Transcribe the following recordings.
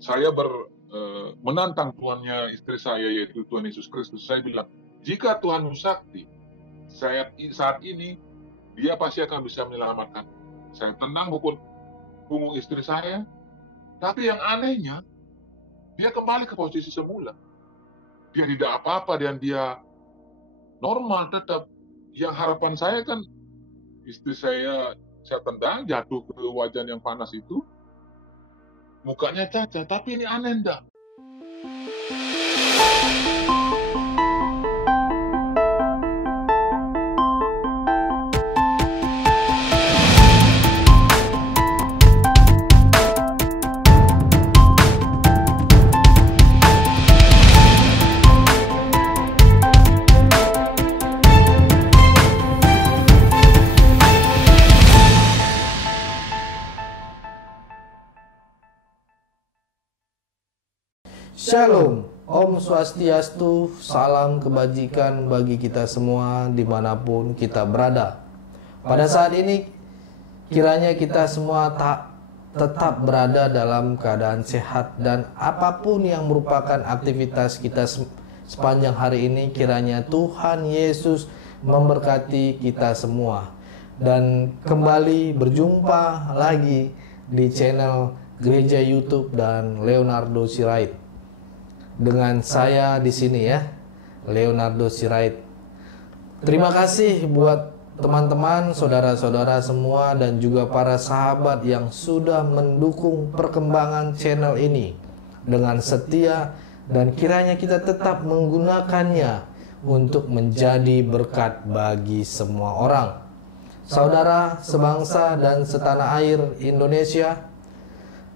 saya menantang Tuhannya istri saya, yaitu Tuhan Yesus Kristus. Saya bilang, jika Tuhan sakti, saat ini dia pasti akan bisa menyelamatkan. Saya tendang punggung istri saya, tapi yang anehnya, dia kembali ke posisi semula. Dia tidak apa-apa dan dia normal tetap. Yang harapan saya kan istri saya tendang, jatuh ke wajan yang panas itu, mukanya cacat, tapi ini aneh enggak. Shalom, Om Swastiastu, salam kebajikan bagi kita semua dimanapun kita berada. Pada saat ini, kiranya kita semua tetap berada dalam keadaan sehat dan apapun yang merupakan aktivitas kita sepanjang hari ini, kiranya Tuhan Yesus memberkati kita semua. Dan kembali berjumpa lagi di channel Gereja YouTube dan Leonardo Sirait. Dengan saya di sini ya, Leonardo Sirait. Terima kasih buat teman-teman, saudara-saudara semua dan juga para sahabat yang sudah mendukung perkembangan channel ini dengan setia, dan kiranya kita tetap menggunakannya untuk menjadi berkat bagi semua orang. Saudara sebangsa dan setanah air Indonesia.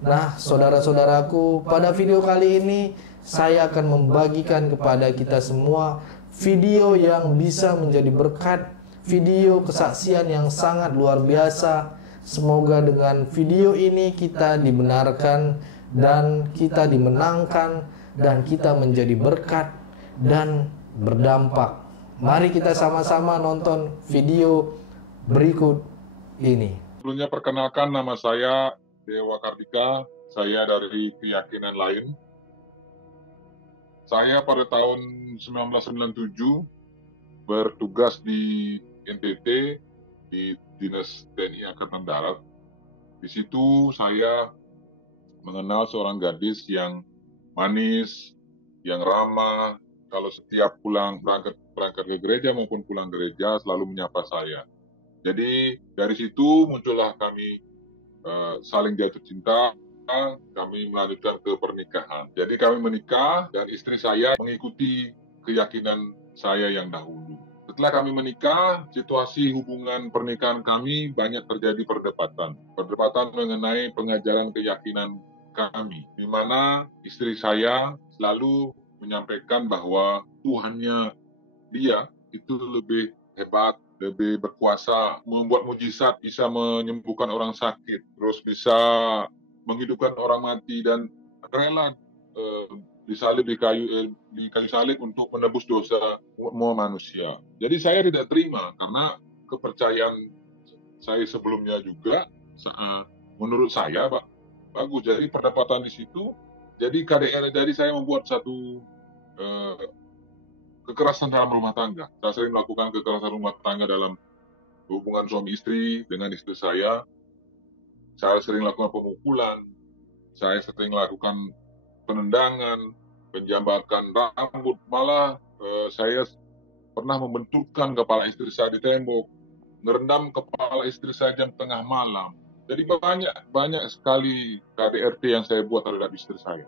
Nah, saudara-saudaraku, pada video kali ini saya akan membagikan kepada kita semua video yang bisa menjadi berkat, video kesaksian yang sangat luar biasa. Semoga dengan video ini kita dibenarkan dan kita dimenangkan dan kita menjadi berkat dan berdampak. Mari kita sama-sama nonton video berikut ini. Sebelumnya perkenalkan, nama saya Dewa Kartika, saya dari Keyakinan Lain. Saya pada tahun 1997 bertugas di NTT, di Dinas TNI Angkatan Darat. Di situ saya mengenal seorang gadis yang manis, yang ramah. Kalau setiap berangkat ke gereja maupun pulang gereja selalu menyapa saya. Jadi dari situ muncullah kami saling jatuh cinta. Kami melanjutkan ke pernikahan. Jadi kami menikah dan istri saya mengikuti keyakinan saya yang dahulu. Setelah kami menikah, situasi hubungan pernikahan kami banyak terjadi perdebatan. Perdebatan mengenai pengajaran keyakinan kami, di mana istri saya selalu menyampaikan bahwa Tuhannya dia itu lebih hebat, lebih berkuasa, membuat mujizat, bisa menyembuhkan orang sakit, terus bisa menghidupkan orang mati dan rela disalib di kayu salib untuk menebus dosa semua manusia. Jadi saya tidak terima karena kepercayaan saya sebelumnya juga menurut saya bagus. Jadi pendapatan di situ. Jadi KDR, jadi saya membuat satu kekerasan dalam rumah tangga. Saya sering melakukan kekerasan rumah tangga dalam hubungan suami istri dengan istri saya. Saya sering lakukan pemukulan, saya sering lakukan penendangan, penjambakan rambut, malah saya pernah membenturkan kepala istri saya di tembok, merendam kepala istri saya jam tengah malam. Jadi banyak sekali KDRT yang saya buat terhadap istri saya.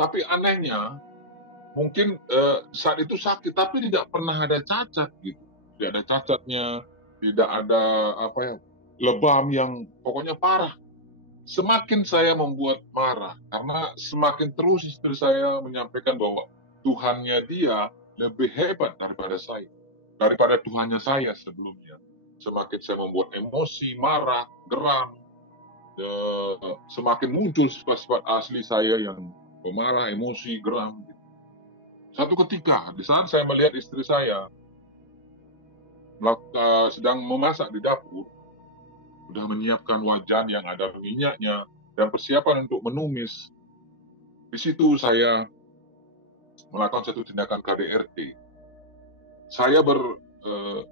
Tapi anehnya, mungkin saat itu sakit, tapi tidak pernah ada cacat gitu. Tidak ada cacatnya, tidak ada lebam yang pokoknya parah. Semakin saya membuat marah, karena semakin terus istri saya menyampaikan bahwa Tuhannya dia lebih hebat daripada saya, daripada Tuhannya saya sebelumnya. Semakin saya membuat emosi, marah, geram, semakin muncul sifat-sifat asli saya yang pemarah, emosi, geram. Satu ketika, di saat saya melihat istri saya sedang memasak di dapur, sudah menyiapkan wajan yang ada minyaknya dan persiapan untuk menumis. Di situ saya melakukan satu tindakan KDRT. Saya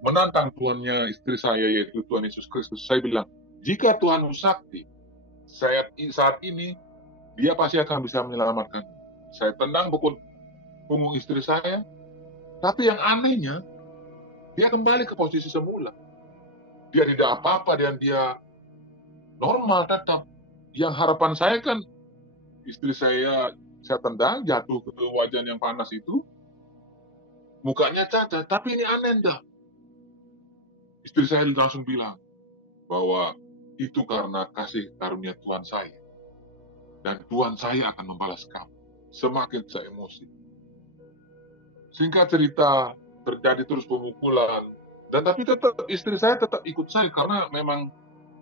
menantang Tuhannya istri saya, yaitu Tuhan Yesus Kristus. Saya bilang, jika Tuhan sakti, saat ini dia pasti akan bisa menyelamatkan. Saya tendang punggung istri saya, tapi yang anehnya dia kembali ke posisi semula. Dia tidak apa-apa dan dia normal tetap. Yang harapan saya kan istri saya tendang jatuh ke wajan yang panas itu, mukanya cacat, tapi ini aneh enggak. Istri saya langsung bilang bahwa itu karena kasih karunia Tuhan saya. Dan Tuhan saya akan membalas kamu. Semakin saya emosi. Singkat cerita, terjadi terus pemukulan. Dan tapi tetap istri saya tetap ikut saya karena memang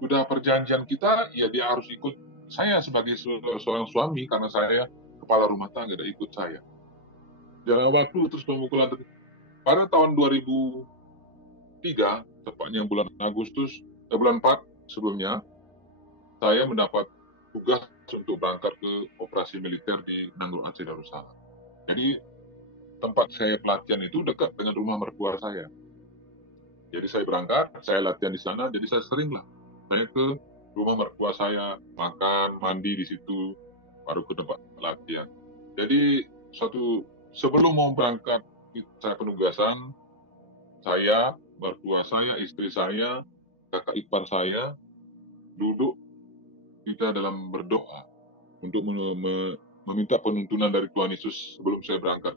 sudah perjanjian kita, ya dia harus ikut saya sebagai seorang suami karena saya kepala rumah tangga, dia ikut saya. Jalan waktu terus pemukulan. Pada tahun 2003, tepatnya bulan Agustus, bulan 4 sebelumnya, saya mendapat tugas untuk berangkat ke operasi militer di Nanggroe Aceh Darussalam. Jadi tempat saya pelatihan itu dekat dengan rumah mertua saya. Jadi saya berangkat, saya latihan di sana, jadi saya sering lah. Saya ke rumah mertua saya, makan, mandi di situ, baru ke tempat latihan. Jadi sebelum mau berangkat, saya penugasan, saya, mertua saya, istri saya, kakak ipar saya, duduk kita dalam berdoa untuk meminta penuntunan dari Tuhan Yesus sebelum saya berangkat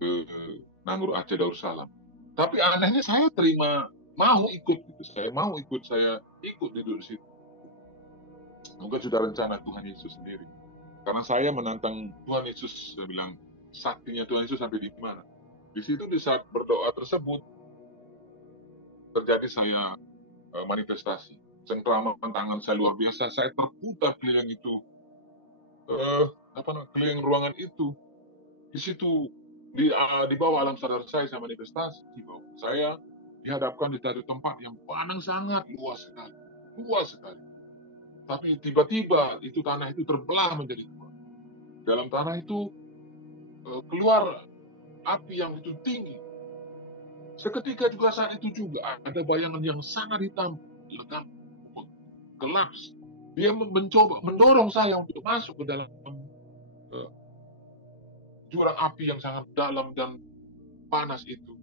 ke Nanggroe Aceh Darussalam. Tapi anehnya saya mau ikut gitu. Saya ikut duduk di situ. Mungkin sudah rencana Tuhan Yesus sendiri. Karena saya menantang Tuhan Yesus, saya bilang, saktinya Tuhan Yesus sampai di mana. Di situ di saat berdoa tersebut terjadi saya manifestasi. Cengkraman tangan saya luar biasa, saya terputar keliling itu, keliling ruangan itu. Di situ di bawah alam sadar saya manifestasi bahwa saya dihadapkan di satu tempat yang panang sangat luas sekali. Tapi tiba-tiba itu tanah itu terbelah menjadi dua. Dalam tanah itu keluar api yang itu tinggi. Seketika juga saat itu juga ada bayangan yang sangat hitam, legam, gelap. Dia mencoba mendorong saya untuk masuk ke dalam jurang api yang sangat dalam dan panas itu.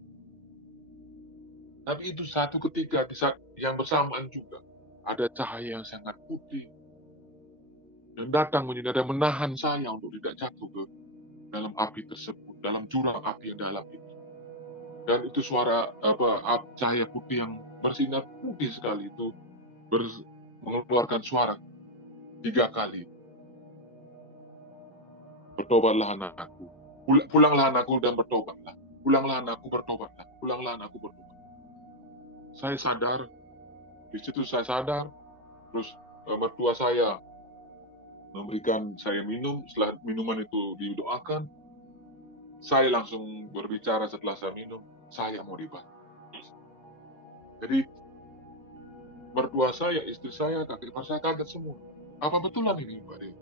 Tapi itu satu ketika di saat yang bersamaan juga ada cahaya yang sangat putih dan datang ada menahan saya untuk tidak jatuh ke dalam api tersebut, dalam jurang api yang dalam itu. Dan itu suara cahaya putih yang bersinar putih sekali itu mengeluarkan suara 3 kali. Bertobatlah anakku. Pulanglah anakku dan bertobatlah. Pulanglah anakku bertobatlah. Pulanglah anakku bertobat. Saya sadar, di situ saya sadar, terus mertua saya memberikan saya minum, setelah minuman itu didoakan, saya langsung berbicara setelah saya minum, saya mau dibaptis. Jadi mertua saya, istri saya, kakak ipar saya kaget semua. Apa betulan ini Mbak Dewi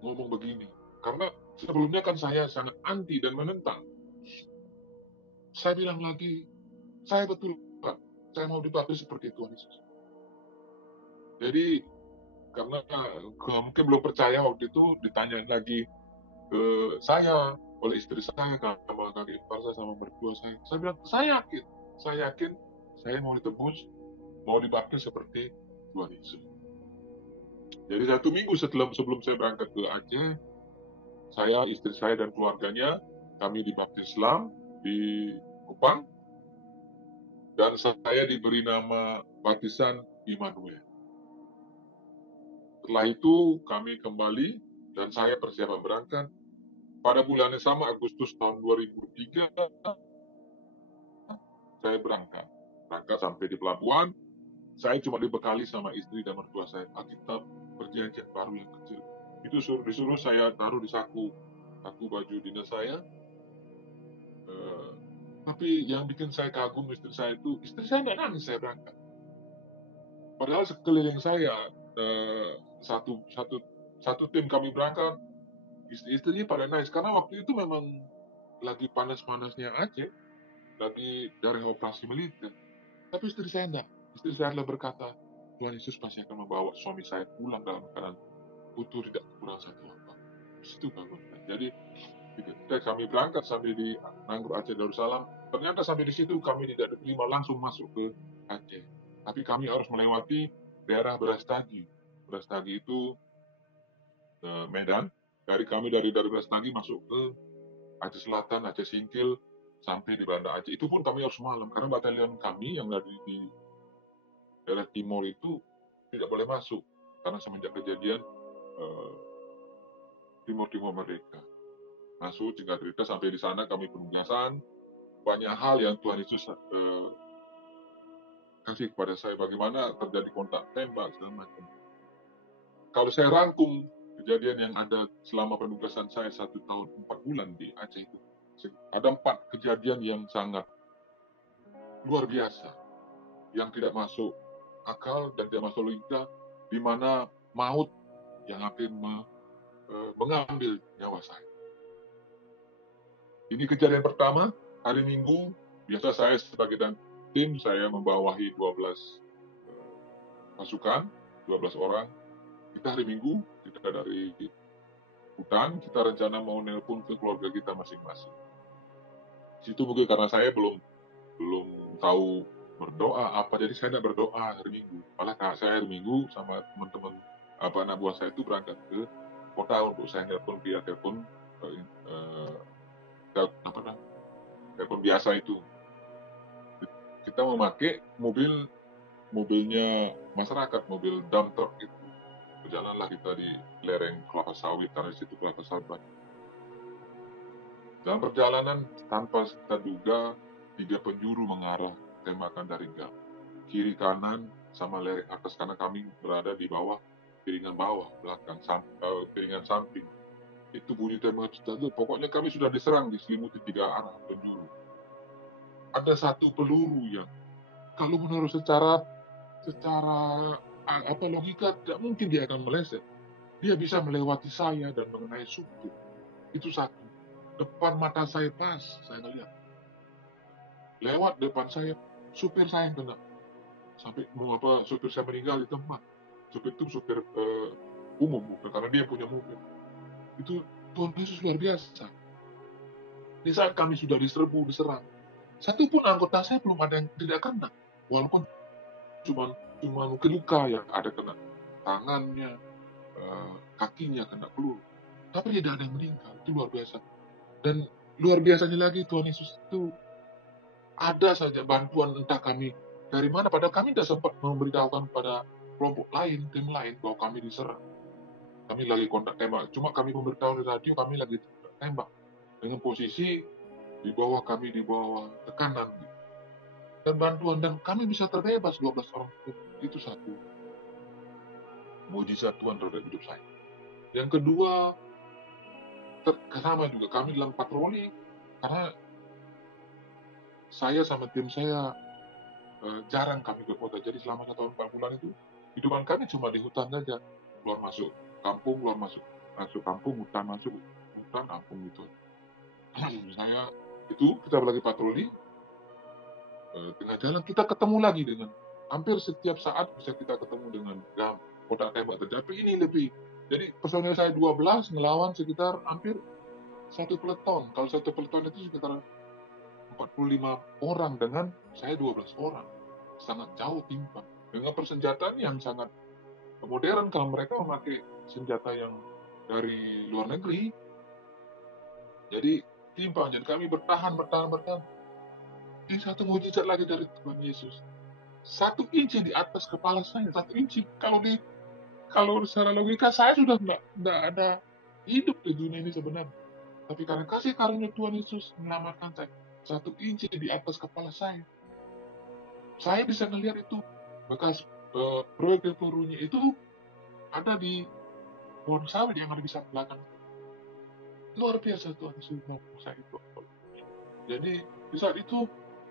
ngomong begini? Karena sebelumnya kan saya sangat anti dan menentang. Saya bilang lagi, saya betul Pak, saya mau dibaptis seperti Tuhan Yesus. Jadi karena mungkin belum percaya waktu itu ditanyain lagi ke saya oleh istri saya, sama kakak ipar saya, sama mertua saya. Saya bilang, saya yakin saya mau ditebus, mau dibaptis seperti Tuhan Yesus. Jadi 1 minggu sebelum saya berangkat ke Aceh, saya, istri saya dan keluarganya, kami dibaptis Islam di Kupang, dan saya diberi nama baptisan Immanuel. Setelah itu kami kembali dan saya persiapan berangkat. Pada bulan yang sama, Agustus tahun 2003, saya berangkat sampai di pelabuhan. Saya cuma dibekali sama istri dan mertua saya Alkitab Perjanjian Baru yang kecil. Itu disuruh saya taruh di saku baju dinas saya. Tapi yang bikin saya kagum istri saya nggak nangis saya berangkat. Padahal sekeliling saya satu tim kami berangkat, istri-istrinya pada nice karena waktu itu memang lagi panas-panasnya Aceh, lagi dari operasi militer. Tapi istri saya enggak. Istri saya adalah berkata, Tuhan Yesus pasti akan membawa suami saya pulang dalam keadaan utuh, tidak kurang satu apa. Di situ bangun. Jadi kami berangkat sambil di Nanggur Aceh Darussalam. Ternyata sampai di situ kami tidak diterima langsung masuk ke Aceh. Tapi kami harus melewati daerah Brastagi. Brastagi itu Medan. Kami dari Brastagi masuk ke Aceh Selatan, Aceh Singkil, sampai di Banda Aceh. Itu pun kami harus malam karena batalion kami yang dari di daerah timur itu tidak boleh masuk karena semenjak kejadian Timur Merdeka. Masuk singkat cerita sampai di sana kami penugasan banyak hal yang Tuhan Yesus kasih kepada saya, bagaimana terjadi kontak tembak segala macam. Kalau saya rangkum kejadian yang ada selama penugasan saya 1 tahun 4 bulan di Aceh itu, ada 4 kejadian yang sangat luar biasa, yang tidak masuk akal dan tidak masuk logika, di mana maut yang hampir mengambil nyawa saya. Ini kejadian pertama, hari Minggu. Biasa saya sebagai tim, saya membawahi 12 pasukan, 12 orang. Kita hari Minggu, kita dari hutan, kita rencana mau nelpon ke keluarga kita masing-masing. Situ mungkin karena saya belum tahu berdoa apa, jadi saya tidak berdoa hari Minggu. Malah saya hari Minggu sama teman-teman anak buah saya itu berangkat ke kota untuk saya nelpon via telepon telepon biasa itu. Kita memakai mobilnya masyarakat, mobil dump truck itu. Berjalanlah kita di lereng kelapa sawit, karena di situ kelapa sawit banyak. Dalam perjalanan tanpa kita duga 3 penjuru mengarah tembakan dari GAM. Kiri kanan sama lereng atas karena kami berada di bawah, piringan bawah, belakang, piringan samping. Itu bunyi tembak itu. Pokoknya kami sudah diserang, diselimuti 3 arah penjuru. Ada satu peluru yang kalau menurut secara logika tidak mungkin dia akan meleset. Dia bisa melewati saya dan mengenai supir. Itu satu. Depan mata saya pas, saya ngeliat. Lewat depan saya, supir saya yang kena. Sampai supir saya meninggal di tempat. Supir itu supir umum, bukan karena dia punya mobil. Itu Tuhan Yesus luar biasa. Di saat kami sudah diserbu, diserang, satu pun anggota saya belum ada yang tidak kena. Walaupun cuma mungkin luka yang ada kena tangannya, kakinya kena peluru. Tapi tidak ada yang meninggal. Itu luar biasa. Dan luar biasanya lagi, Tuhan Yesus itu ada saja bantuan entah kami dari mana. Padahal kami tidak sempat memberitahukan pada kelompok lain, tim lain, bahwa kami diserang. Kami lagi kontak tembak. Cuma kami memberitahu di radio, kami lagi tembak. Dengan posisi di bawah tekanan. Dan bantuan, dan kami bisa terbebas 12 orang. Itu satu mujizat Tuhan terhadap hidup saya. Yang kedua, sama juga kami dalam patroli, karena saya sama tim saya jarang kami ke kota. Jadi selama 1 tahun 4 bulan itu hidupan kami cuma di hutan saja, keluar masuk kampung, kampung, hutan masuk hutan, kampung gitu. Saya itu kita lagi patroli, tengah jalan kita ketemu lagi dengan hampir setiap saat bisa kita ketemu dengan kotak tembak terjadi. Ini lebih, jadi personil saya 12 ngelawan sekitar hampir 1 peleton. Kalau 1 peleton itu sekitar 45 orang dengan saya 12 orang. Sangat jauh timpang. Dengan persenjataan yang sangat modern, kalau mereka memakai senjata yang dari luar negeri. Jadi timpang. Jadi kami bertahan. Ini satu mujizat lagi dari Tuhan Yesus. 1 inci di atas kepala saya, 1 inci. Kalau secara logika saya sudah tidak ada hidup di dunia ini sebenarnya. Tapi karena kasih karunia Tuhan Yesus menyelamatkan saya, 1 inci di atas kepala saya. Saya bisa melihat itu bekas proyek pelurunya itu ada di pohon sawit yang ada di samping belakang. Luar biasa Tuhan Yesus menolong saya itu. Jadi di saat itu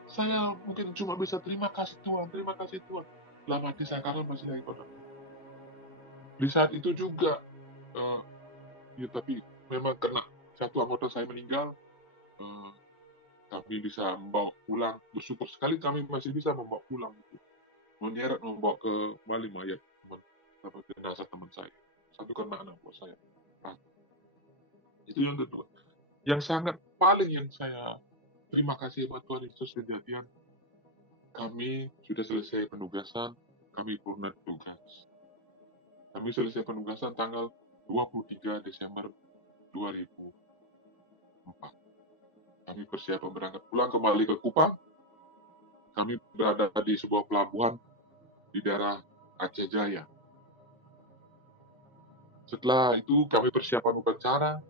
saya mungkin cuma bisa terima kasih Tuhan. Dalam hati saya karena masih dari kota. Di saat itu juga eh, ya tapi memang kena satu anggota saya meninggal, eh, kami bisa membawa pulang. Bersyukur sekali kami masih bisa membawa pulang, menyeret membawa ke Bali mayat teman, jenazah teman saya. Satu kena anak buah saya. Nah, itu yang kedua. Yang sangat paling yang saya terima kasih buat Tuhan Yesus, kejadian kami sudah selesai penugasan, kami purna tugas. Kami selesai penugasan tanggal 23 Desember 2004. Kami persiapan berangkat pulang kembali ke Kupang. Kami berada di sebuah pelabuhan di daerah Aceh Jaya. Setelah itu kami persiapan upacara.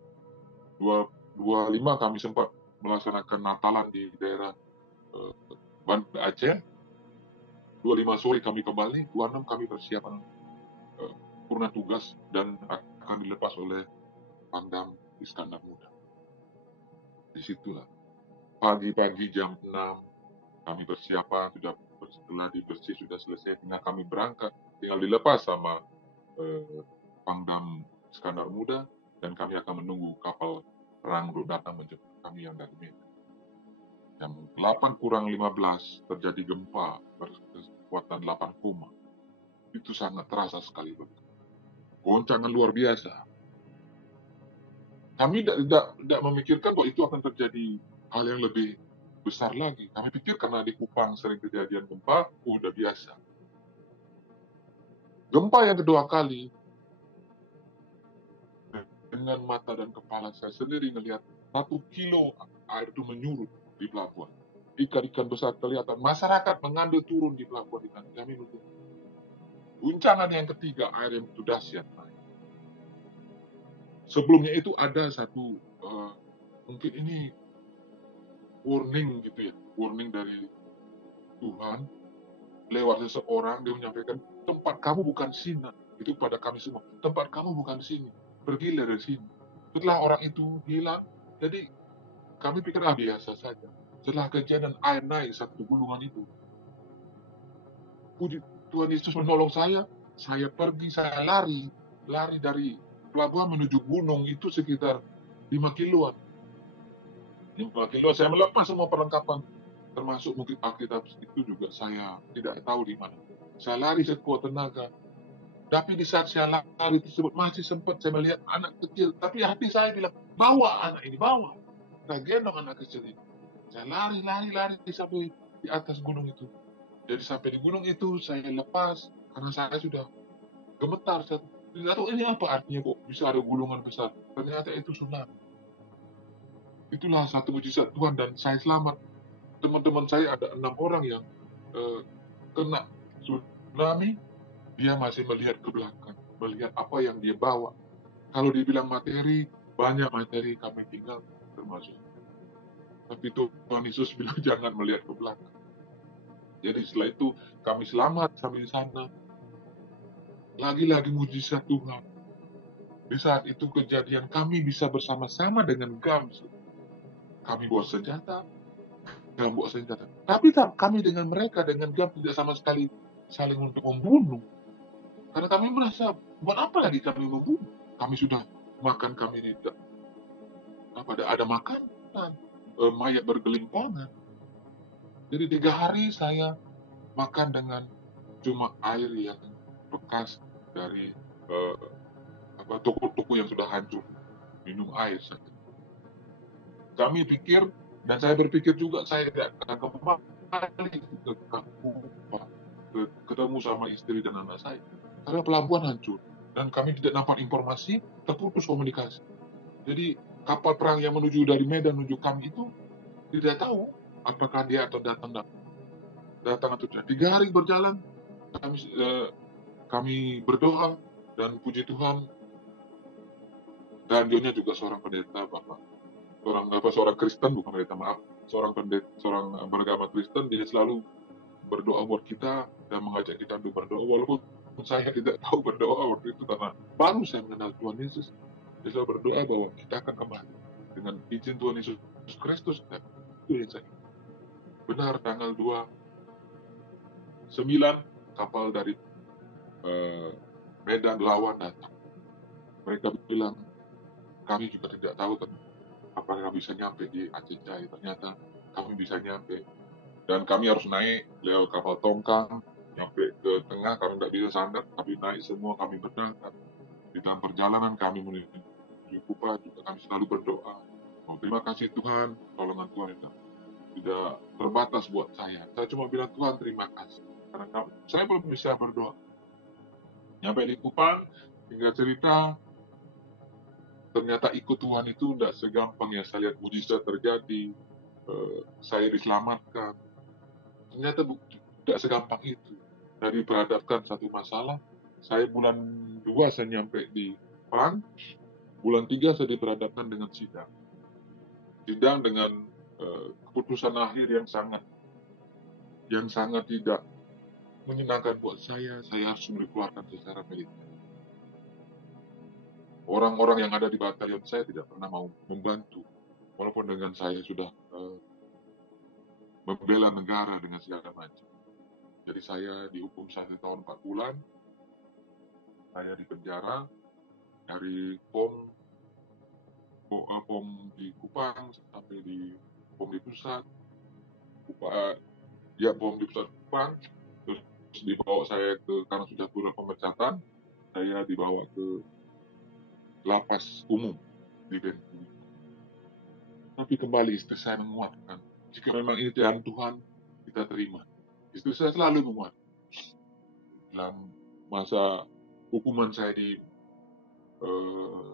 25 kami sempat melaksanakan Natalan di daerah Banda Aceh. 25 sore kami kembali. 26 kami persiapan purna tugas dan akan dilepas oleh Pangdam Iskandar Muda. Disitulah pagi-pagi jam 6 kami persiapan, setelah dibersih sudah selesai, tinggal kami berangkat, tinggal dilepas sama Pangdam Iskandar Muda, dan kami akan menunggu kapal perang untuk datang menjemput kami yang dari Medan. Jam 8 kurang 15 terjadi gempa berkekuatan 8, itu sangat terasa sekali. Goncangan luar biasa. Kami tidak memikirkan bahwa itu akan terjadi hal yang lebih besar lagi. Kami pikir karena di Kupang sering kejadian gempa, udah biasa. Gempa yang kedua kali, dengan mata dan kepala saya sendiri melihat 1 kilo air itu menyurut di pelabuhan. Ikan-ikan besar kelihatan. Masyarakat mengambil turun di pelabuhan ikan. Kami menunggu. Guncangan yang ketiga, air yang itu dahsyat. Sebelumnya itu ada satu, mungkin ini warning gitu ya, warning dari Tuhan lewat seseorang. Dia menyampaikan, tempat kamu bukan sini. Itu pada kami semua, tempat kamu bukan sini, pergilah dari sini. Setelah orang itu hilang, jadi kami pikir biasa saja. Setelah kejadian air naik satu gulungan itu, puji Tuhan Yesus menolong saya pergi, saya lari dari pelabuhan menuju gunung itu sekitar 5 kiloan. 5 kilo saya melepas semua perlengkapan, termasuk mungkin Alkitab itu juga saya tidak tahu di mana. Saya lari sekuat tenaga. Tapi di saat saya lari tersebut masih sempat saya melihat anak kecil. Tapi hati saya bilang, bawa anak ini, bawa. Saya gendong anak kecil ini. Saya lari sampai di atas gunung itu. Jadi sampai di gunung itu saya lepas karena saya sudah gemetar. Saya tidak tahu ini apa artinya kok bisa ada gulungan besar. Ternyata itu tsunami. Itulah satu mujizat Tuhan dan saya selamat. Teman-teman saya ada 6 orang yang kena tsunami. Dia masih melihat ke belakang, melihat apa yang dia bawa. Kalau dibilang materi, banyak materi kami tinggal termasuk. Tapi Tuhan Yesus bilang jangan melihat ke belakang. Jadi setelah itu kami selamat sampai di sana. Lagi-lagi mujizat Tuhan. Di saat itu kejadian kami bisa bersama-sama dengan GAM. Kami bawa senjata, GAM bawa senjata. Tapi kami dengan mereka, dengan GAM tidak sama sekali saling untuk membunuh. Karena kami merasa, buat apa lagi kami membunuh? Kami sudah makan, kami tidak ada makanan, mayat bergelimpangan. Jadi 3 hari saya makan dengan cuma air yang bekas dari toko-toko yang sudah hancur, minum air saja. Kami pikir, dan saya berpikir juga saya tidak akan kembali ke kampung, ketemu sama istri dan anak saya. Karena pelabuhan hancur, dan kami tidak dapat informasi, terputus komunikasi. Jadi kapal perang yang menuju dari Medan menuju kami itu tidak tahu apakah dia akan datang atau tidak. 3 hari berjalan, kami berdoa dan puji Tuhan. Dan Jonya juga seorang pendeta, Bapak. Seorang Kristen, bukan pendeta, maaf. Seorang beragama Kristen, dia selalu berdoa buat kita dan mengajak kita untuk berdoa. Walaupun saya tidak tahu berdoa waktu itu karena baru saya mengenal Tuhan Yesus. Dia selalu berdoa bahwa kita akan kembali dengan izin Tuhan Yesus Kristus. Itu yang saya benar, tanggal 29 kapal dari Medan Lawan datang. Mereka bilang, kami juga tidak tahu apakah bisa nyampe di Aceh Jaya. Ternyata kami bisa nyampe. Dan kami harus naik lewat kapal tongkang, nyampe ke tengah, kami tidak bisa sandar, tapi naik semua, kami berangkat. Di dalam perjalanan kami menuju Kupa juga kami selalu berdoa. Oh, terima kasih Tuhan, tolongan Tuhan itu tidak terbatas buat saya. Saya cuma bilang Tuhan terima kasih. Karena saya belum bisa berdoa. Nyampe di Kupang, tinggal cerita, ternyata ikut Tuhan itu tidak segampang yang saya lihat mujizat terjadi. Saya diselamatkan. Ternyata tidak segampang itu. Dari berhadapkan satu masalah, saya bulan 2 saya nyampe di Kupang, bulan 3 saya diperhadapkan dengan sidang. Sidang dengan keputusan akhir yang sangat tidak menyenangkan buat saya harus dikeluarkan secara militer. Orang-orang yang ada di batalion saya tidak pernah mau membantu, walaupun dengan saya sudah membela negara dengan segala macam. Jadi saya dihukum 1 tahun 4 bulan, saya di penjara dari POM di Kupang sampai di POM di pusat, POM di pusat Kupang, terus dibawa saya karena sudah turun pemecatan, saya dibawa ke lapas umum di Bengkulu. Tapi kembali istri saya menguatkan, jika memang ini jalan Tuhan, kita terima. Istri saya selalu menguatkan. Dalam masa hukuman saya di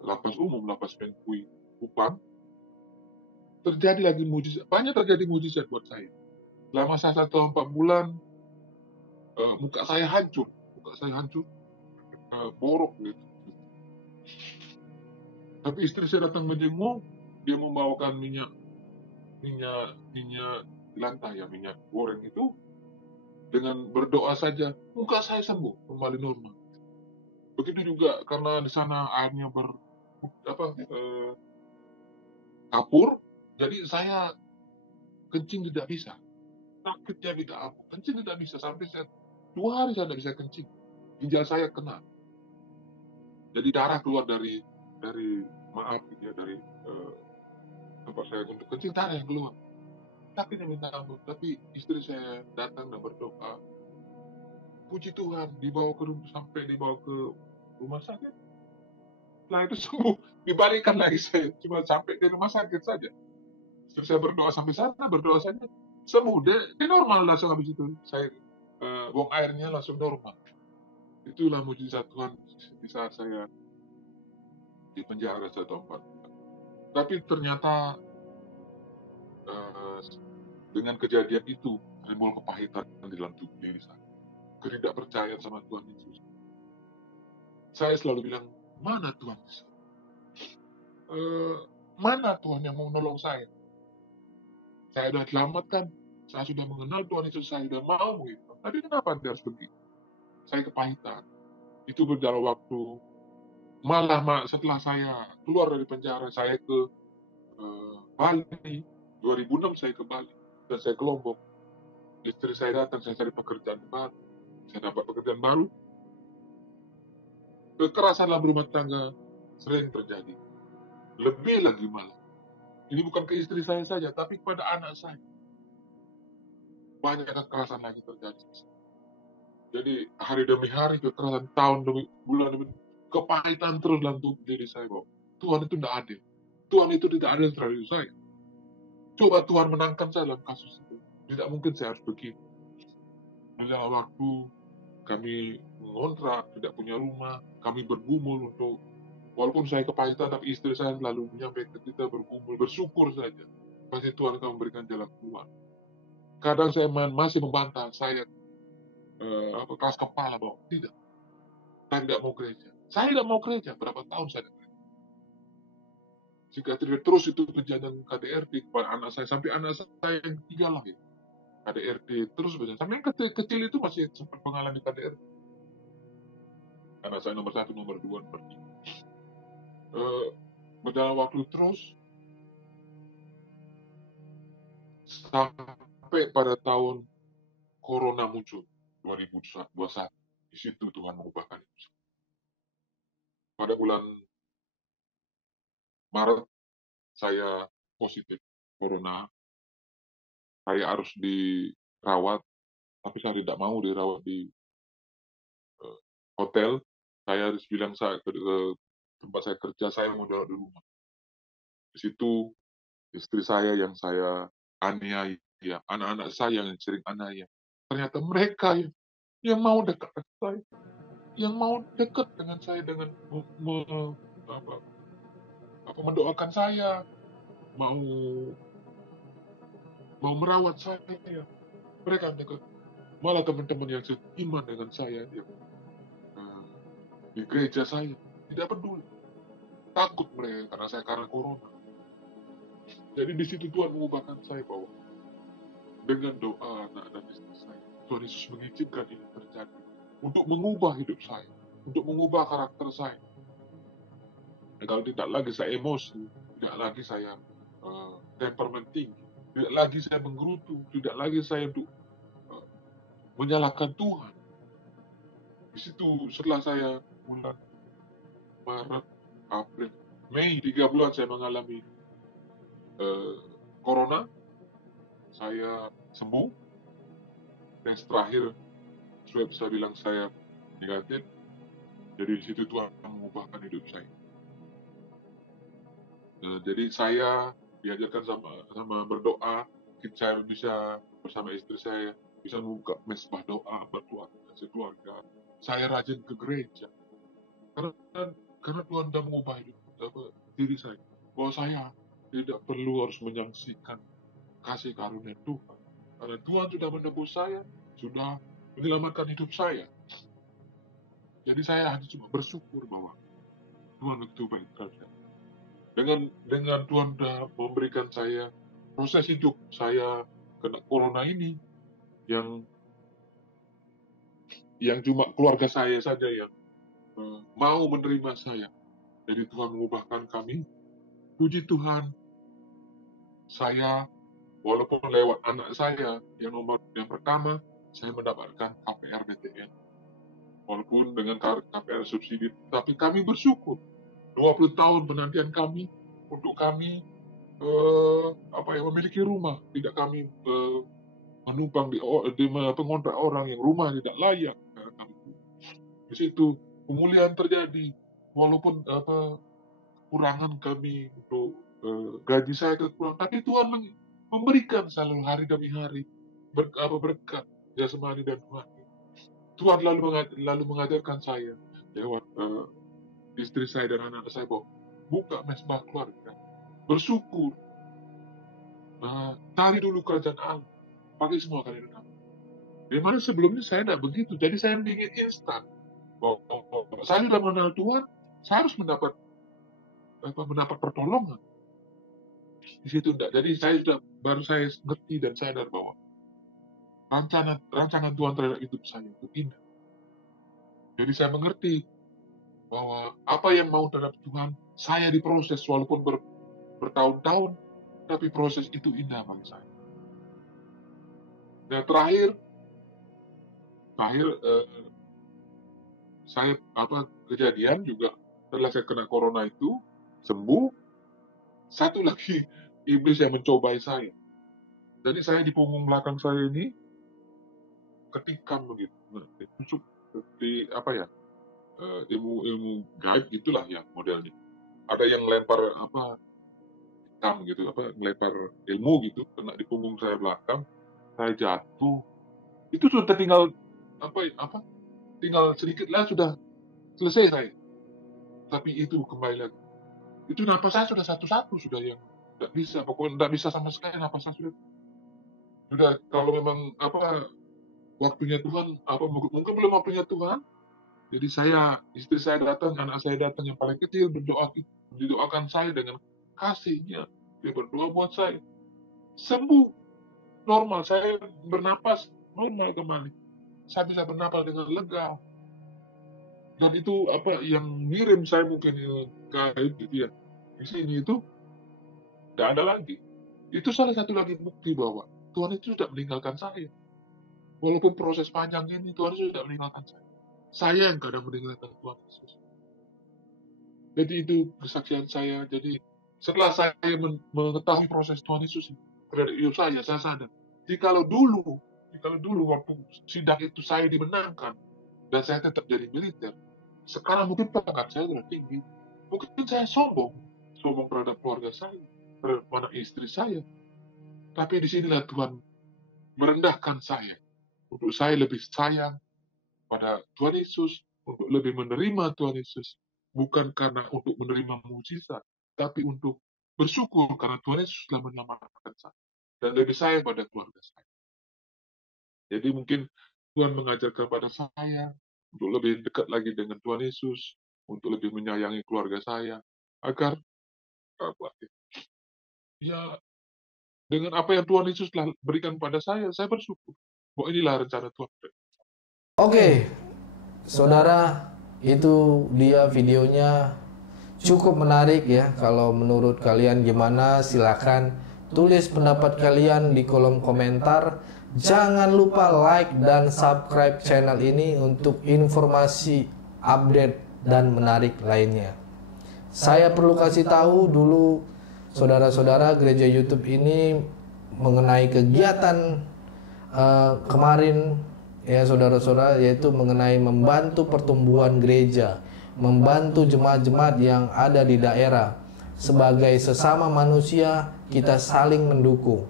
lapas umum, lapas Bengkulu, Kupang, terjadi lagi mujizat. Banyak terjadi mujizat buat saya. Selama 1 tahun 4 bulan, muka saya hancur, borok gitu. Tapi istri saya datang menjenguk, dia membawakan minyak lantai, ya, minyak goreng itu. Dengan berdoa saja, muka saya sembuh kembali normal. Begitu juga karena di sana airnya kapur, jadi saya kencing tidak bisa. Sakitnya tidak apa, kencing tidak bisa sampai saya 2 hari saya tidak bisa kencing. Ginjal saya kena. Jadi darah keluar dari tempat saya untuk kencing, darah yang keluar. Sakitnya minta ampun. Tapi istri saya datang dan berdoa. Puji Tuhan, sampai dibawa ke rumah sakit. Setelah itu sembuh, dibalikan lagi saya cuma sampai di rumah sakit saja. Terus saya berdoa sampai sana, berdoa saja sembuh. Dia normal langsung habis itu. Saya buang airnya langsung normal. Itulah mujizat Tuhan di saat saya di penjara 1 tahun 4 bulan. Tapi ternyata dengan kejadian itu timbul kepahitan di dalam tubuh diri saya. Ketidakpercayaan sama Tuhan Yesus. Saya selalu bilang, mana Tuhan Yesus? Mana Tuhan yang mau menolong saya? Saya sudah selamatkan, saya sudah mengenal Tuhan Yesus, saya sudah mau gitu. Tapi kenapa dia harus begitu? Saya kepahitan. Itu berjalan waktu. Malah setelah saya keluar dari penjara, saya ke Bali. 2006 saya ke Bali. Dan saya ke Lombok. Istri saya datang, saya cari pekerjaan baru. Saya dapat pekerjaan baru. Kekerasan dalam rumah tangga sering terjadi. Lebih lagi malah. Ini bukan ke istri saya saja, tapi kepada anak saya. Banyak kekerasan lagi terjadi. Jadi hari demi hari kekerasan, tahun demi bulan demi kepahitan terus dalam tubuh diri saya bahwa Tuhan itu tidak adil. Tuhan itu tidak adil terhadap saya. Coba Tuhan menangkan saya dalam kasus itu. Tidak mungkin saya harus begitu. Dalam waktu kami mengontrak, tidak punya rumah, kami bergumul untuk, walaupun saya kepahitan, tapi istri saya selalu menyampaikan kita bergumul, bersyukur saja. Pasti Tuhan akan memberikan jalan keluar. Kadang saya masih membantah, saya keras kepala bahwa tidak, saya tidak mau gereja. Saya tidak mau gereja, berapa tahun saya tidak gereja. Jika tidak terus itu kejadian KDRT kepada anak saya, sampai anak saya yang 3 lahir. KDRT terus berjalan. Sampai yang kecil itu masih sempat mengalami KDRT. Anak saya nomor 1, nomor 2, nomor 3. Berjalan waktu terus, sampai pada tahun Corona muncul, 2021. Di situ Tuhan mengubahkan itu. Pada bulan Maret saya positif corona, saya harus dirawat, tapi saya tidak mau dirawat di hotel. Saya harus bilang saya ke tempat saya kerja, saya mau dirawat di rumah. Di situ istri saya yang saya aniaya, anak-anak saya yang sering aniaya. Ternyata mereka yang mau dekat dengan saya, yang mau dekat dengan saya dengan apa, mendoakan saya, mau mau merawat saya. Mereka dekat. Malah teman-teman yang seiman dengan saya yang di gereja saya tidak peduli, takut mereka karena corona. Jadi di situ Tuhan mengubahkan saya bahwa dengan doa anak dan istri saya, Tuhan Yesus mengizinkan ini terjadi untuk mengubah hidup saya, untuk mengubah karakter saya. Dan kalau tidak lagi saya emosi, tidak lagi saya temperamen tinggi, tidak lagi saya menggerutu, tidak lagi saya untuk menyalahkan Tuhan. Di situ setelah saya bulan Maret, April, Mei, 3 bulan saya mengalami corona, saya sembuh. Tes terakhir swab saya bilang saya negatif. Jadi di situ Tuhan mengubahkan hidup saya. Jadi saya diajarkan sama berdoa, saya bisa bersama istri saya bisa membuka mesbah doa berkeluarga, sekeluarga. Saya rajin ke gereja karena Tuhan sudah mengubah hidup diri saya. Bahwa saya tidak perlu harus menyaksikan kasih karunia Tuhan. Karena Tuhan sudah menebus saya, sudah menyelamatkan hidup saya. Jadi saya hanya cuma bersyukur bahwa Tuhan itu baik terhadap saya. Dengan Tuhan sudah memberikan saya proses hidup saya kena corona ini yang cuma keluarga saya saja yang mau menerima saya. Jadi Tuhan mengubahkan kami. Puji Tuhan, saya walaupun lewat anak saya yang pertama, saya mendapatkan KPR BTN. Walaupun dengan KPR subsidi, tapi kami bersyukur 20 tahun penantian kami untuk kami memiliki rumah, tidak kami menumpang di pengontrak orang yang rumah tidak layak. Di situ pemulihan terjadi, walaupun kurangan kami untuk gaji saya kekurangan, tapi Tuhan memberikan selalu hari demi hari berkat jasmani dan rohani. Tuhan lalu mengajarkan saya lewat istri saya dan anak saya bahwa buka mesbah keluarga, bersyukur, cari dulu kerajaan Allah, pakai semua kalian dengar. Dimana sebelumnya saya tidak begitu, jadi saya ingin instan. Bahwa saya sudah mengenal Tuhan, saya harus mendapat pertolongan. Di situ enggak. Jadi baru saya ngerti dan sadar bahwa rancangan Tuhan terhadap hidup saya itu indah. Jadi saya mengerti bahwa apa yang mau terhadap Tuhan, saya diproses walaupun bertahun-tahun, tapi proses itu indah bagi saya. Dan terakhir saya kejadian juga setelah saya kena corona itu sembuh, satu lagi iblis yang mencobai saya. Jadi saya di punggung belakang saya ini ketikam begitu, ditusuk di ilmu gaib gitulah ya modelnya. Ada yang lempar hitam gitu, melempar ilmu gitu, kena di punggung saya belakang, saya jatuh. Itu sudah tinggal tinggal sedikit lah sudah selesai saya. Tapi itu kembali lagi. Itu napas saya sudah satu-satu sudah yang tidak bisa, pokoknya tidak bisa sama sekali napas saya sudah kalau memang waktunya Tuhan mungkin belum waktunya Tuhan. Jadi istri saya datang, anak saya datang yang paling kecil mendoakan saya dengan kasihnya. Dia berdoa buat saya. Sembuh, normal. Saya bernapas normal kembali. Saya bisa bernapas dengan lega. Dan itu yang ngirim saya mungkin gaib gitu ya. Di sini itu tidak ada lagi. Itu salah satu lagi bukti bahwa Tuhan itu sudah meninggalkan saya. Walaupun proses panjangnya ini Tuhan sudah meninggalkan saya. Saya yang kadang meninggalkan Tuhan Yesus. Jadi itu kesaksian saya. Jadi Setelah saya mengetahui proses Tuhan Yesus terhadap hidup saya sadar. Jikalau dulu waktu sidang itu saya dimenangkan dan saya tetap jadi militer, sekarang mungkin pangkat saya sudah tinggi. Mungkin saya sombong terhadap keluarga saya, terhadap anak istri saya. Tapi disinilah Tuhan merendahkan saya untuk saya lebih sayang pada Tuhan Yesus, untuk lebih menerima Tuhan Yesus, bukan karena untuk menerima mujizat, tapi untuk bersyukur karena Tuhan Yesus telah menyelamatkan saya dan lebih sayang pada keluarga saya. Jadi mungkin Tuhan mengajarkan pada saya untuk lebih dekat lagi dengan Tuhan Yesus, untuk lebih menyayangi keluarga saya, agar ya dengan apa yang Tuhan Yesus telah berikan pada saya bersyukur. Bahwa inilah rencana Tuhan. Oke, saudara, itu dia videonya, cukup menarik ya. Kalau menurut kalian gimana, silakan tulis pendapat kalian di kolom komentar. Jangan lupa like dan subscribe channel ini untuk informasi update dan menarik lainnya. Saya perlu kasih tahu dulu saudara-saudara, gereja YouTube ini mengenai kegiatan kemarin ya saudara-saudara, yaitu mengenai membantu pertumbuhan gereja, membantu jemaat-jemaat yang ada di daerah. Sebagai sesama manusia, kita saling mendukung.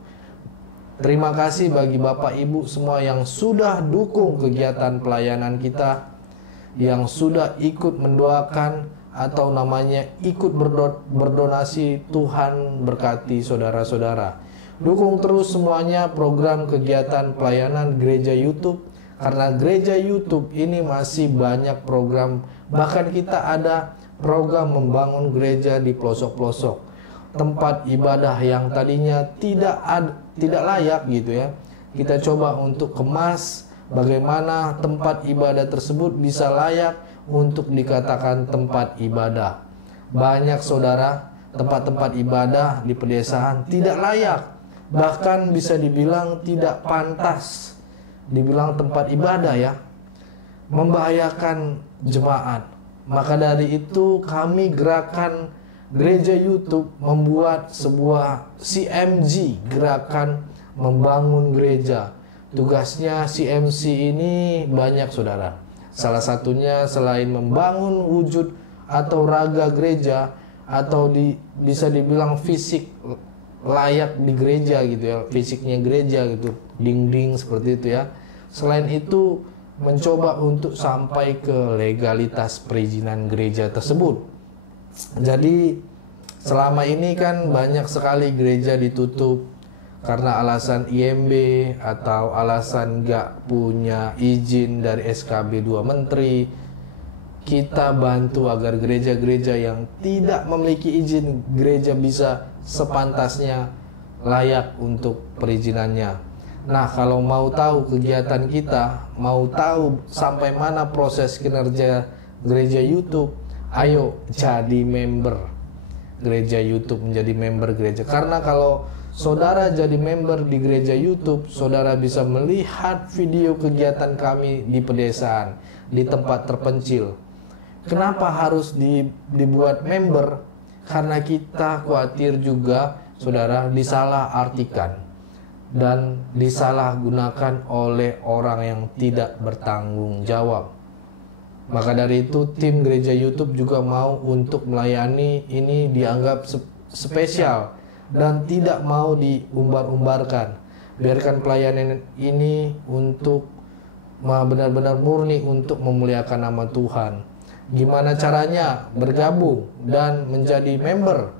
Terima kasih bagi Bapak Ibu semua yang sudah dukung kegiatan pelayanan kita, yang sudah ikut mendoakan atau namanya ikut berdonasi. Tuhan berkati saudara-saudara. Dukung terus semuanya program kegiatan pelayanan gereja YouTube, karena gereja YouTube ini masih banyak program. Bahkan kita ada program membangun gereja di pelosok-pelosok, tempat ibadah yang tadinya tidak layak gitu ya. Kita coba untuk kemas bagaimana tempat ibadah tersebut bisa layak untuk dikatakan tempat ibadah. Banyak saudara, tempat-tempat ibadah di pedesaan tidak layak, bahkan bisa dibilang tidak pantas dibilang tempat ibadah ya, membahayakan jemaat. Maka dari itu kami gerakan gereja YouTube membuat sebuah CMG, gerakan membangun gereja. Tugasnya CMC ini banyak saudara. Salah satunya selain membangun wujud atau raga gereja, atau bisa dibilang fisik layak di gereja gitu ya, fisiknya gereja gitu, dinding seperti itu ya. Selain itu mencoba untuk sampai ke legalitas perizinan gereja tersebut. Jadi selama ini kan banyak sekali gereja ditutup karena alasan IMB atau alasan gak punya izin dari SKB 2 Menteri. Kita bantu agar gereja-gereja yang tidak memiliki izin gereja bisa sepantasnya layak untuk perizinannya. Nah, kalau mau tahu kegiatan kita, mau tahu sampai mana proses kinerja gereja YouTube, ayo jadi member gereja YouTube, menjadi member gereja. Karena kalau saudara jadi member di gereja YouTube, saudara bisa melihat video kegiatan kami di pedesaan, di tempat terpencil. Kenapa harus dibuat member? Karena kita khawatir juga saudara disalah artikan dan disalahgunakan oleh orang yang tidak bertanggung jawab. Maka dari itu tim gereja YouTube juga mau untuk melayani ini dianggap spesial dan tidak mau diumbar-umbarkan. Biarkan pelayanan ini untuk benar-benar murni untuk memuliakan nama Tuhan. Gimana caranya bergabung dan menjadi member?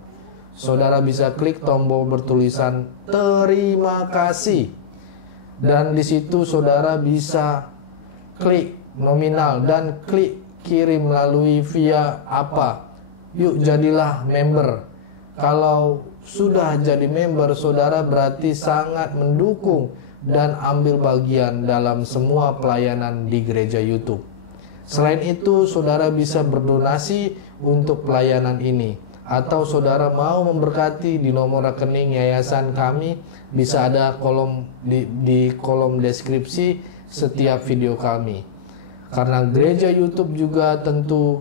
Saudara bisa klik tombol bertulisan terima kasih, dan di situ saudara bisa klik nominal dan klik kirim melalui via apa. Yuk jadilah member. Kalau sudah jadi member, saudara berarti sangat mendukung dan ambil bagian dalam semua pelayanan di gereja YouTube. Selain itu, saudara bisa berdonasi untuk pelayanan ini, atau saudara mau memberkati di nomor rekening yayasan kami, bisa ada kolom di kolom deskripsi setiap video kami. Karena gereja YouTube juga tentu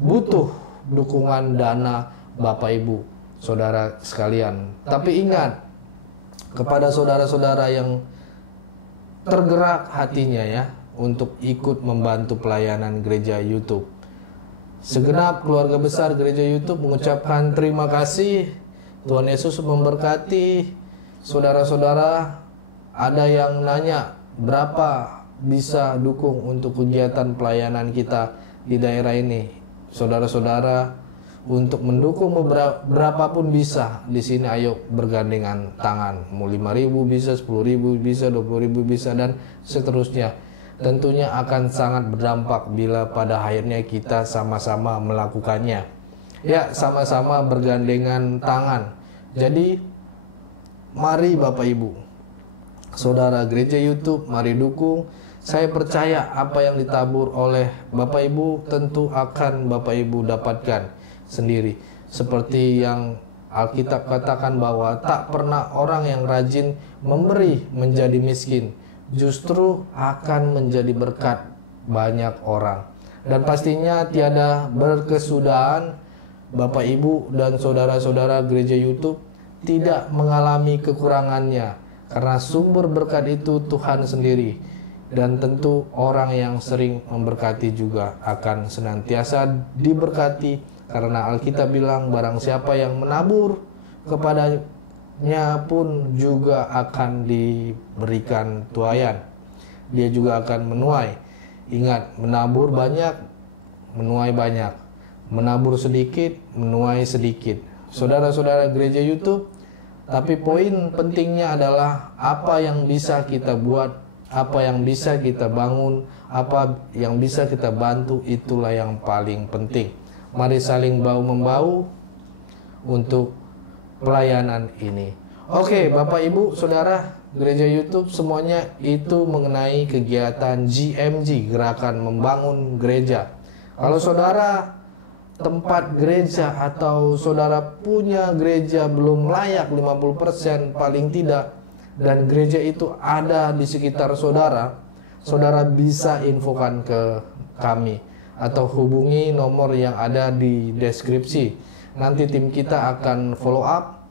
butuh dukungan dana Bapak Ibu. saudara sekalian. Tapi ingat, kepada saudara-saudara yang tergerak hatinya ya untuk ikut membantu pelayanan gereja YouTube, segenap keluarga besar gereja YouTube mengucapkan terima kasih. Tuhan Yesus memberkati. Saudara-saudara, ada yang nanya berapa bisa dukung untuk kegiatan pelayanan kita di daerah ini. Saudara-saudara, untuk mendukung berapapun bisa di sini, ayo bergandengan tangan. Mau 5.000 bisa, 10.000 bisa, 20.000 bisa, dan seterusnya. Tentunya akan sangat berdampak bila pada akhirnya kita sama-sama melakukannya. Ya, sama-sama bergandengan tangan. Jadi, mari Bapak Ibu, saudara gereja YouTube, mari dukung. Saya percaya apa yang ditabur oleh Bapak Ibu tentu akan Bapak Ibu dapatkan sendiri. Seperti yang Alkitab katakan bahwa tak pernah orang yang rajin memberi menjadi miskin, justru akan menjadi berkat banyak orang. Dan pastinya tiada berkesudahan Bapak Ibu dan saudara-saudara gereja YouTube tidak mengalami kekurangannya, karena sumber berkat itu Tuhan sendiri. Dan tentu orang yang sering memberkati juga akan senantiasa diberkati, karena Alkitab bilang barang siapa yang menabur kepadanya pun juga akan diberikan tuaian. Dia juga akan menuai. Ingat, menabur banyak, menuai banyak. Menabur sedikit, menuai sedikit. Saudara-saudara gereja YouTube, tapi poin pentingnya adalah apa yang bisa kita buat, apa yang bisa kita bangun, apa yang bisa kita bantu, itulah yang paling penting. Mari saling bahu-membahu untuk pelayanan ini. Oke, Bapak Ibu, Saudara, gereja YouTube semuanya itu mengenai kegiatan GMG, Gerakan Membangun Gereja. Kalau saudara tempat gereja atau saudara punya gereja belum layak 50% paling tidak, dan gereja itu ada di sekitar saudara, saudara bisa infokan ke kami atau hubungi nomor yang ada di deskripsi. Nanti tim kita akan follow up,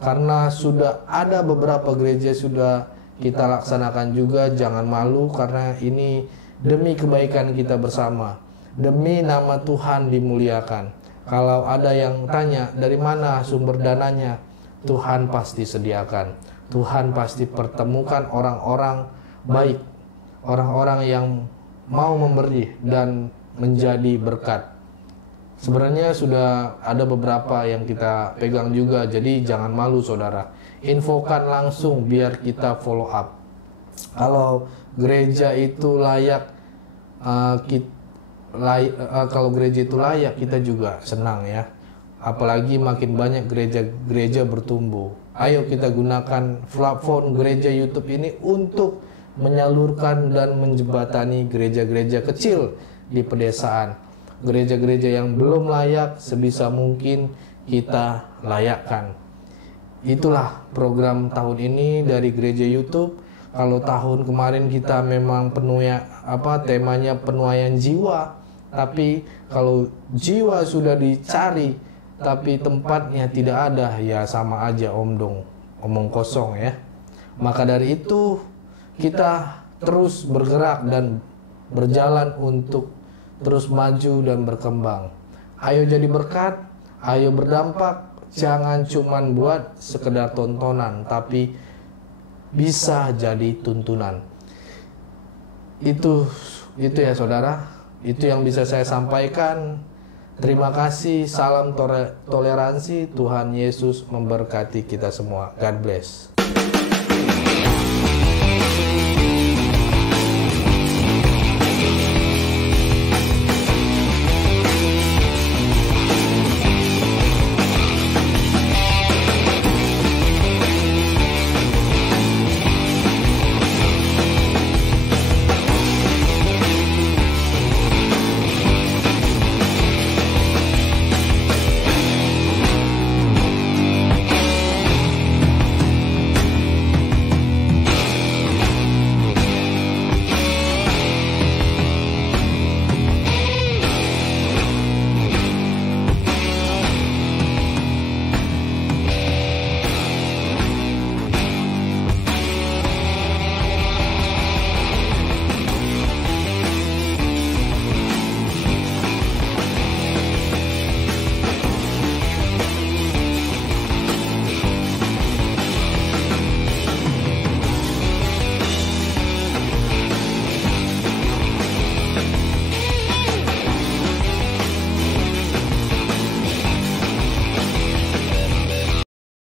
karena sudah ada beberapa gereja sudah kita laksanakan juga. Jangan malu, karena ini demi kebaikan kita bersama, demi nama Tuhan dimuliakan. Kalau ada yang tanya dari mana sumber dananya, Tuhan pasti sediakan. Tuhan pasti pertemukan orang-orang baik, orang-orang yang mau memberi dan menjadi berkat. Sebenarnya sudah ada beberapa yang kita pegang juga, jadi jangan malu saudara. Infokan langsung biar kita follow up. Kalau gereja itu layak, kalau gereja itu layak, kita juga senang ya. Apalagi makin banyak gereja-gereja bertumbuh. Ayo kita gunakan platform gereja YouTube ini untuk menyalurkan dan menjembatani gereja-gereja kecil di pedesaan. Gereja-gereja yang belum layak, sebisa mungkin kita layakkan. Itulah program tahun ini dari gereja YouTube. Kalau tahun kemarin kita memang temanya penuaian jiwa, tapi kalau jiwa sudah dicari tapi tempatnya tidak ada, ya sama aja omong kosong ya. Maka dari itu kita terus bergerak dan berjalan untuk terus maju dan berkembang. Ayo jadi berkat, ayo berdampak. Jangan cuman buat sekedar tontonan, tapi bisa jadi tuntunan. Itu ya saudara, itu yang bisa saya sampaikan. Terima kasih, salam toleransi. Tuhan Yesus memberkati kita semua. God bless.